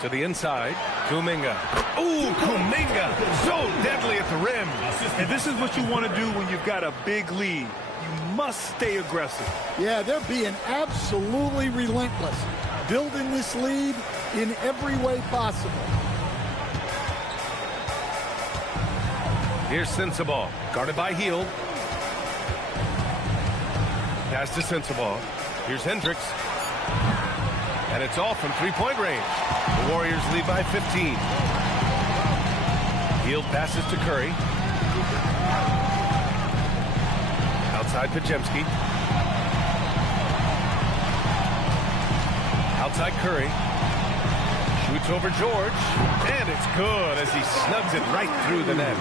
To the inside. Kuminga. Ooh, Kuminga. So deadly at the rim. And this is what you want to do when you've got a big lead. You must stay aggressive. Yeah, they're being absolutely relentless, building this lead in every way possible. Here's Sensabaugh, guarded by Hield. Pass to Sensabaugh. Here's Hendricks. And it's all from three-point range. The Warriors lead by 15. Hield passes to Curry. Outside Podziemski. Outside Curry. Shoots over George. And it's good as he snugs it right through the net.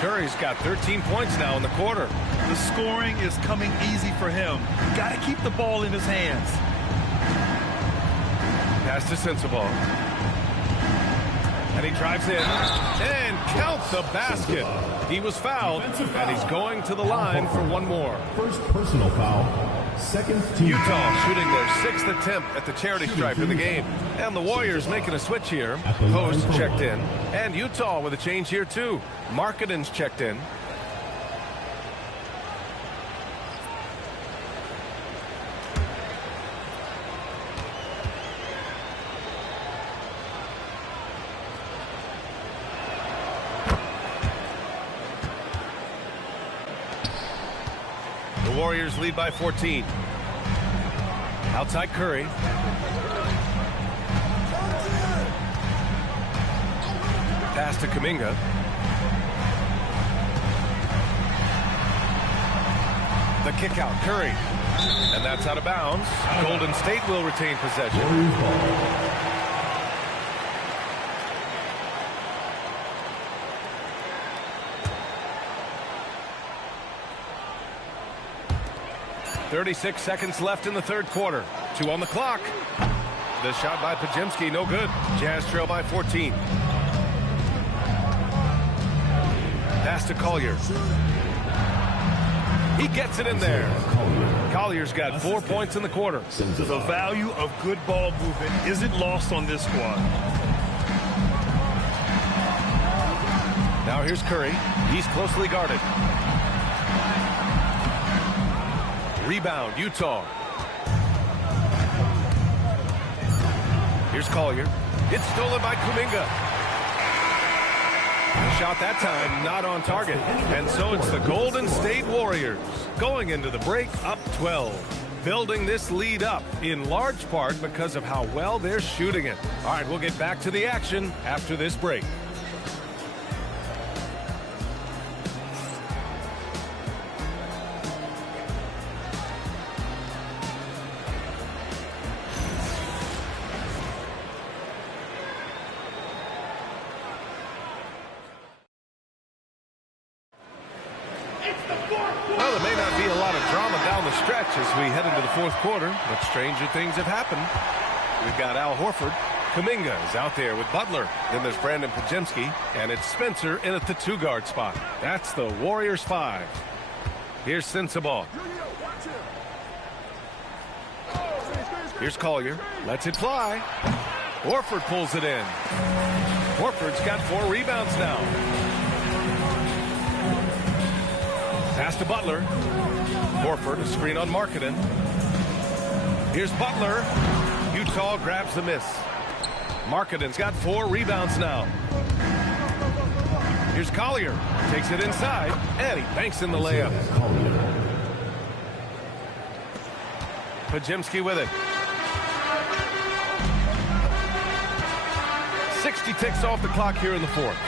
Curry's got 13 points now in the quarter. The scoring is coming easy for him. Got to keep the ball in his hands. Pass to Sensabaugh. And he drives in and counts the basket. He was fouled, and he's going to the line for one more. First personal foul. Second team. Utah shooting their 6th attempt at the charity stripe of the game. And the Warriors making a switch here. Post checked in. And Utah with a change here, too. Markkanen's checked in. The Warriors lead by 14. Outside Curry. Pass to Kuminga. The kick out, Curry. And that's out of bounds. Golden State will retain possession. 36 seconds left in the third quarter. 2 on the clock. The shot by Podziemski, no good. Jazz trail by 14. Pass to Collier. He gets it in there. Collier's got 4 points in the quarter. The value of good ball movement isn't lost on this squad. Now here's Curry. He's closely guarded. Rebound, Utah. Here's Collier. It's stolen by Kuminga. The shot that time not on target. And so it's the Golden State Warriors going into the break up 12. Building this lead up in large part because of how well they're shooting it. All right, we'll get back to the action after this break. Well, there may not be a lot of drama down the stretch as we head into the fourth quarter, but stranger things have happened. We've got Al Horford. Kuminga is out there with Butler. Then there's Brandon Podziemski, and it's Spencer in at the 2-guard spot. That's the Warriors 5. Here's Sensabaugh. Here's Collier. Lets it fly. Horford pulls it in. Horford's got 4 rebounds now. Pass to Butler. Horford, a screen on Markkanen. Here's Butler. Utah grabs the miss. Markkanen's got 4 rebounds now. Here's Collier. Takes it inside, and he banks in the layup. Podziemski with it. 60 ticks off the clock here in the fourth.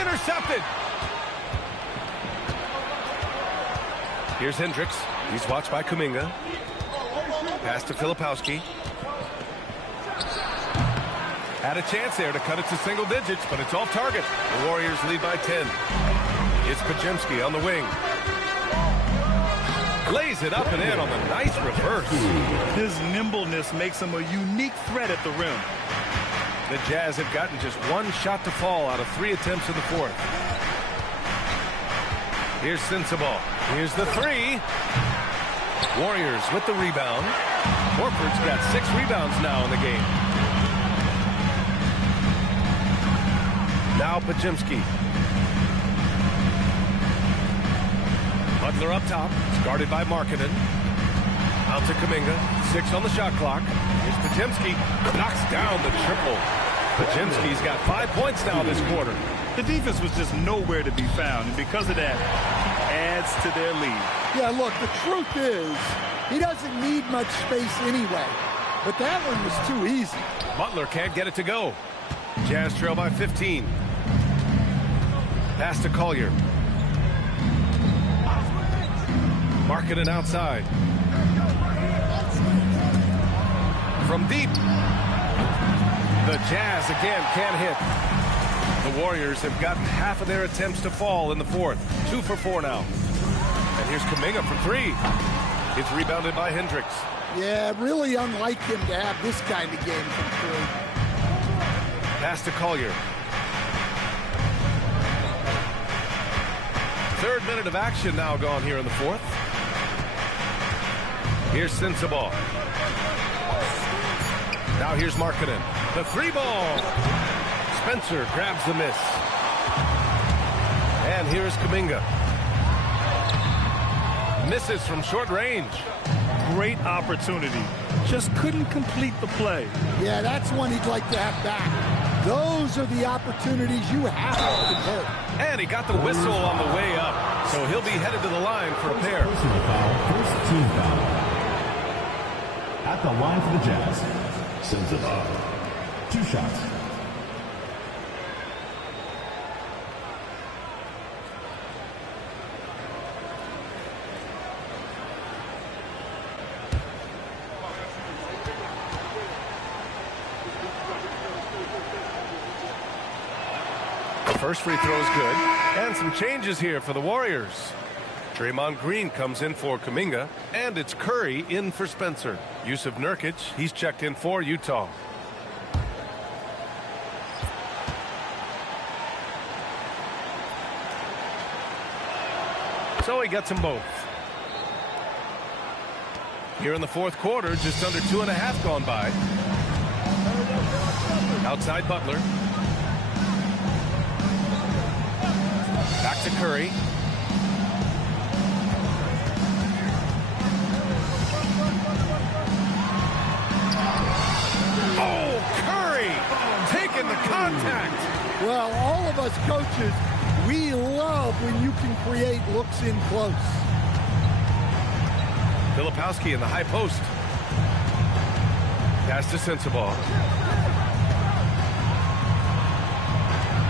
Intercepted. Here's Hendricks. He's watched by Kuminga. Pass to Filipowski. Had a chance there to cut it to single digits, but it's off target. The Warriors lead by 10. It's Podziemski on the wing. Lays it up and in on the nice reverse. His nimbleness makes him a unique threat at the rim. The Jazz have gotten just 1 shot to fall out of 3 attempts in the fourth. Here's Sensabaugh. Here's the 3. Warriors with the rebound. Horford's got 6 rebounds now in the game. Now Podziemski. Butler up top. It's guarded by Markkanen. Out to Kuminga. 6 on the shot clock. Here's Podziemski. Knocks down the triple. Podziemski's got 5 points now this quarter. The defense was just nowhere to be found, and because of that, adds to their lead. Yeah, look, the truth is, he doesn't need much space anyway. But that one was too easy. Butler can't get it to go. Jazz trail by 15. Pass to Collier. Markkanen outside. From deep. The Jazz again can't hit. The Warriors have gotten half of their attempts to fall in the fourth. 2 for 4 now. And here's Kuminga for 3. It's rebounded by Hendricks. Yeah, really unlike him to have this kind of game come through. Pass to Collier. Third minute of action now gone here in the fourth. Here's Sensabaugh. Now here's Markkanen. The three ball. Spencer grabs the miss. And here's Kuminga. Misses from short range. Great opportunity. Just couldn't complete the play. Yeah, that's one he'd like to have back. Those are the opportunities you have to convert. And he got the whistle on the way up. So he'll be headed to the line for a pair. Personal foul, first team foul. At the line for the Jazz, Sensabaugh. 2 shots. First free throw is good. And some changes here for the Warriors. Draymond Green comes in for Kuminga. And it's Curry in for Spencer. Yusuf Nurkic, he's checked in for Utah. So he gets them both. Here in the fourth quarter, just under 2.5 gone by. Outside Butler. Back to Curry. Oh, Curry taking the contact. Well, all of us coaches, we love when you can create looks in close. Filipowski in the high post. Pass to Sensabaugh.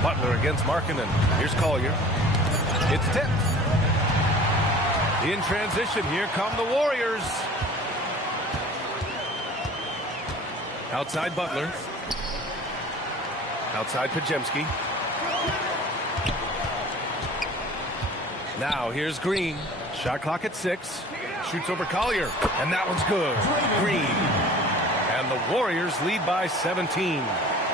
Butler against Markkanen. Here's Collier. It's tipped. In transition, here come the Warriors. Outside Butler. Outside Podziemski. Now here's Green. Shot clock at 6. Shoots over Collier. And that one's good. Green. And the Warriors lead by 17.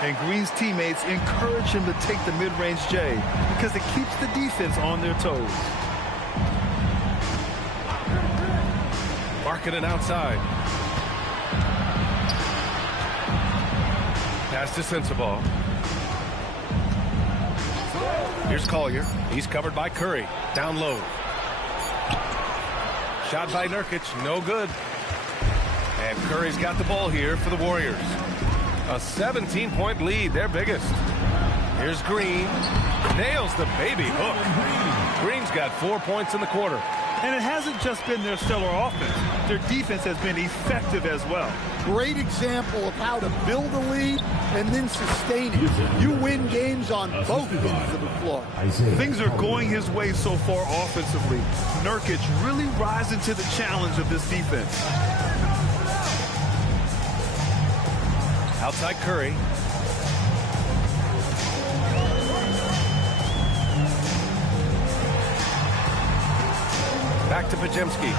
And Green's teammates encourage him to take the mid-range J because it keeps the defense on their toes. Markkanen outside. Pass to Sensabaugh. Here's Collier. He's covered by Curry. Down low. Shot by Nurkic. No good. And Curry's got the ball here for the Warriors. A 17-point lead, their biggest. Here's Green. Nails the baby hook. Green's got 4 points in the quarter. And it hasn't just been their stellar offense. Their defense has been effective as well. Great example of how to build a lead and then sustain it. You win games on both ends of the floor. Things are going his way so far offensively. Nurkic really rising to the challenge of this defense. Outside Curry. Back to Podziemski.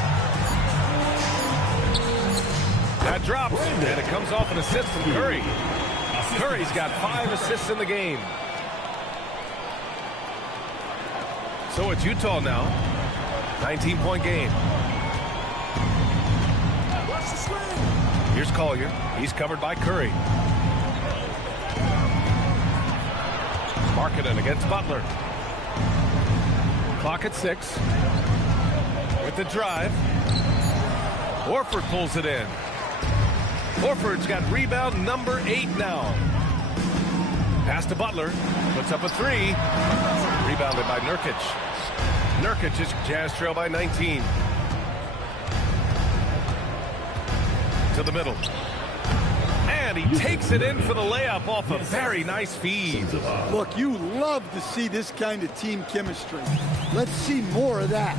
That drops, and it comes off an assist from Curry. Curry's got 5 assists in the game. So it's Utah now. 19-point game. Here's Collier. He's covered by Curry. Markkanen against Butler. Clock at 6. With the drive. Horford pulls it in. Horford's got rebound number 8 now. Pass to Butler. Puts up a 3. Rebounded by Nurkic. Nurkic is Jazz trail by 19. To the middle. And he takes it in for the layup off a very nice feed. Look, you love to see this kind of team chemistry. Let's see more of that.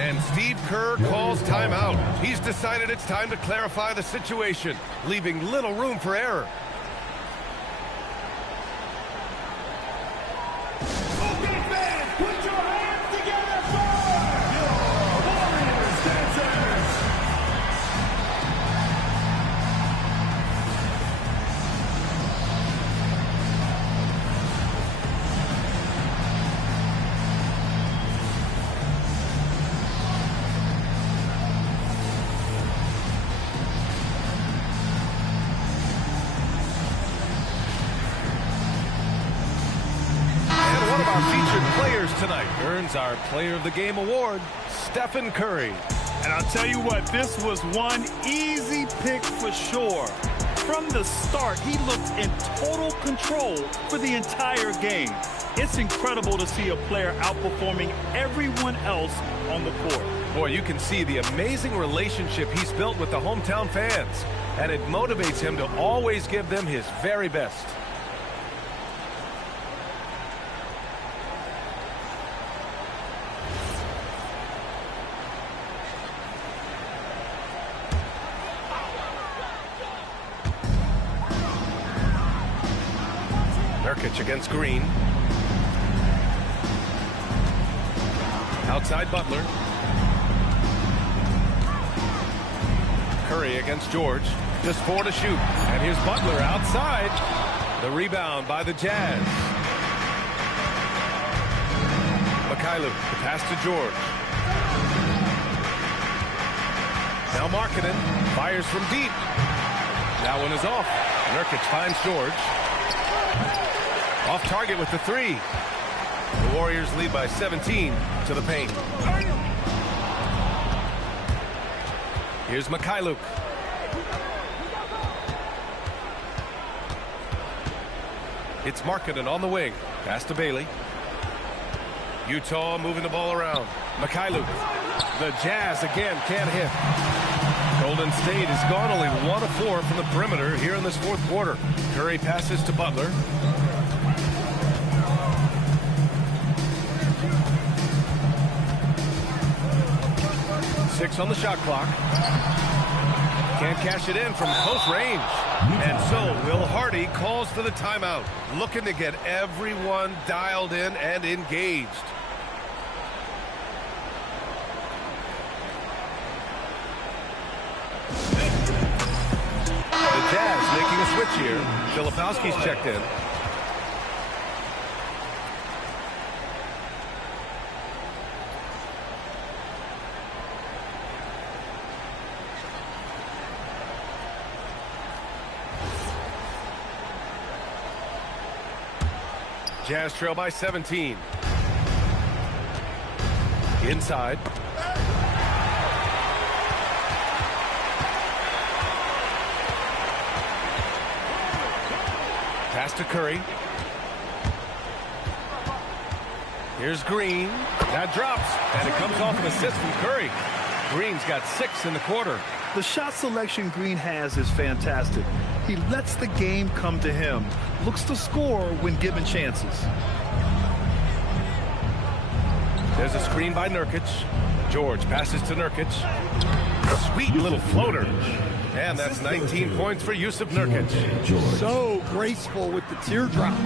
And Steve Kerr calls timeout. He's decided it's time to clarify the situation, leaving little room for error. Okay, fans, put your hands together for your Warriors dancers. tonight earns our Player of the Game award, Stephen Curry. And I'll tell you what, this was one easy pick for sure. From the start, he looked in total control for the entire game. It's incredible to see a player outperforming everyone else on the court. Boy, you can see the amazing relationship he's built with the hometown fans, and it motivates him to always give them his very best. Nurkic against Green. Outside Butler. Curry against George. Just 4 to shoot. And here's Butler outside. The rebound by the Jazz. Mikhailuk, the pass to George. Now Markkanen fires from deep. That one is off. Nurkic finds George. Off target with the 3. The Warriors lead by 17 to the paint. Here's Mikhailuk. It's Markkanen on the wing. Pass to Bailey. Utah moving the ball around. Mikhailuk. The Jazz again can't hit. Golden State has gone only 1 of 4 from the perimeter here in this fourth quarter. Curry passes to Butler. Six on the shot clock. Can't cash it in from close range. And so Will Hardy calls for the timeout, looking to get everyone dialed in and engaged. The Jazz making a switch here. Filipowski's checked in. Jazz trail by 17. Inside. Pass to Curry. Here's Green. That drops, and it comes off an assist from Curry. Green's got 6 in the quarter. The shot selection Green has is fantastic. He lets the game come to him, looks to score when given chances. There's a screen by Nurkic. George passes to Nurkic. Sweet little floater. And that's 19 points for Yusuf Nurkic. So graceful with the teardrop.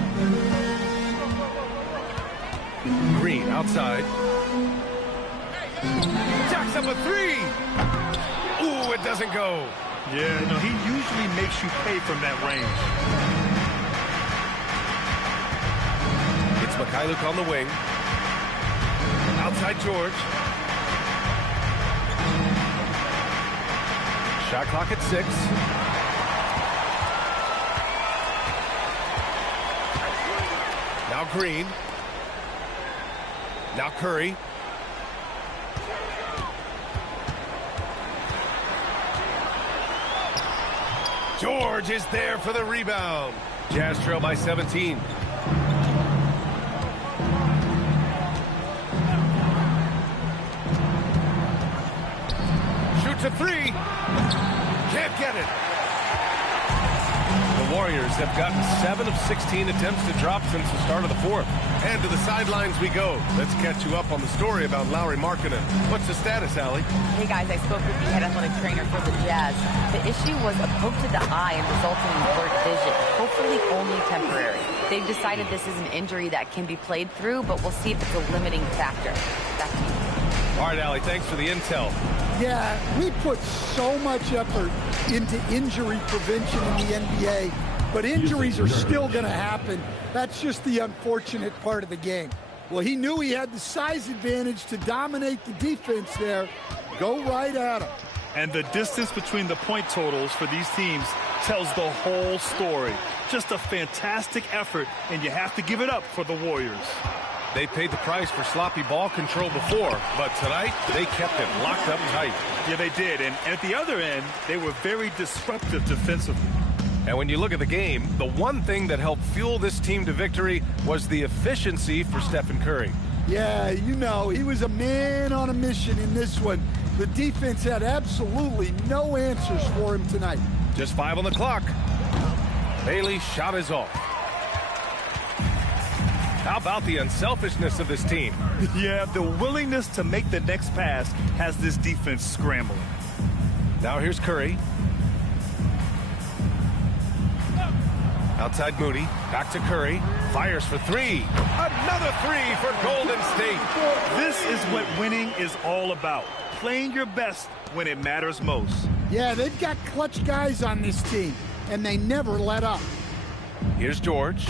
Green outside. Jacks up a 3. Ooh, it doesn't go. Yeah, no, he usually makes you pay from that range. It's Mikhailuk on the wing. Outside George. Shot clock at 6. Now Green. Now Curry. George is there for the rebound. Jazz trail by 17. Shoots a 3. Can't get it. The Warriors have gotten 7 of 16 attempts to drop since the start of the fourth. And to the sidelines we go. Let's catch you up on the story about Lauri Markkanen. What's the status, Allie? Hey guys, I spoke with the head athletic trainer for the Jazz. The issue was a poke to the eye and resulting in blurred vision. Hopefully only temporary. They've decided this is an injury that can be played through, but we'll see if it's a limiting factor. Back to you. All right, Allie, thanks for the intel. Yeah, we put so much effort into injury prevention in the NBA, but injuries are still going to happen. That's just the unfortunate part of the game. Well, he knew he had the size advantage to dominate the defense there. Go right at him. And the distance between the point totals for these teams tells the whole story. Just a fantastic effort, and you have to give it up for the Warriors. They paid the price for sloppy ball control before, but tonight they kept it locked up tight. Yeah, they did. And at the other end, they were very disruptive defensively. And when you look at the game, the one thing that helped fuel this team to victory was the efficiency for Stephen Curry. Yeah, you know, he was a man on a mission in this one. The defense had absolutely no answers for him tonight. Just 5 on the clock. Bailey's shot is off. How about the unselfishness of this team? Yeah, the willingness to make the next pass has this defense scrambling. Now here's Curry. Outside Moody, back to Curry, fires for 3. Another 3 for Golden State. This is what winning is all about, playing your best when it matters most. Yeah, they've got clutch guys on this team, and they never let up. Here's George.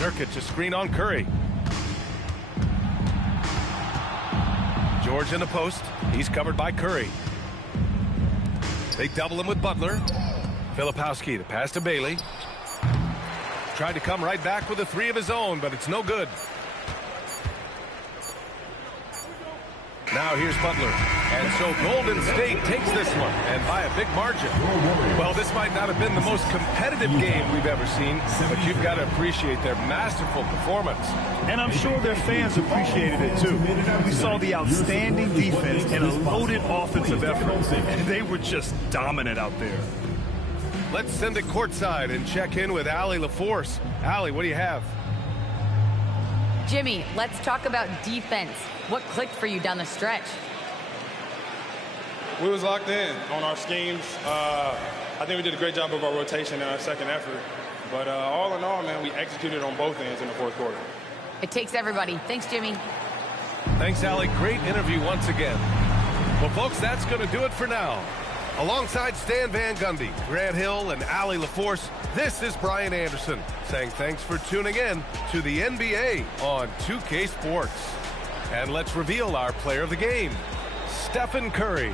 Nurkic a screen on Curry. George in the post. He's covered by Curry. They double him with Butler. Filipowski, the pass to Bailey. Tried to come right back with a 3 of his own, but it's no good. Now here's Butler. And so Golden State takes this one, and by a big margin. Well, this might not have been the most competitive game we've ever seen, but you've got to appreciate their masterful performance. And I'm sure their fans appreciated it too. We saw the outstanding defense and a loaded offensive effort, and they were just dominant out there. Let's send it courtside and check in with Allie LaForce. Allie, what do you have? Jimmy, let's talk about defense. What clicked for you down the stretch? We was locked in on our schemes. I think we did a great job of our rotation and our second effort. But all in all, man, we executed on both ends in the fourth quarter. It takes everybody. Thanks, Jimmy. Thanks, Allie. Great interview once again. Well, folks, that's going to do it for now. Alongside Stan Van Gundy, Grant Hill, and Allie LaForce, this is Brian Anderson saying thanks for tuning in to the NBA on 2K Sports. And let's reveal our player of the game, Stephen Curry.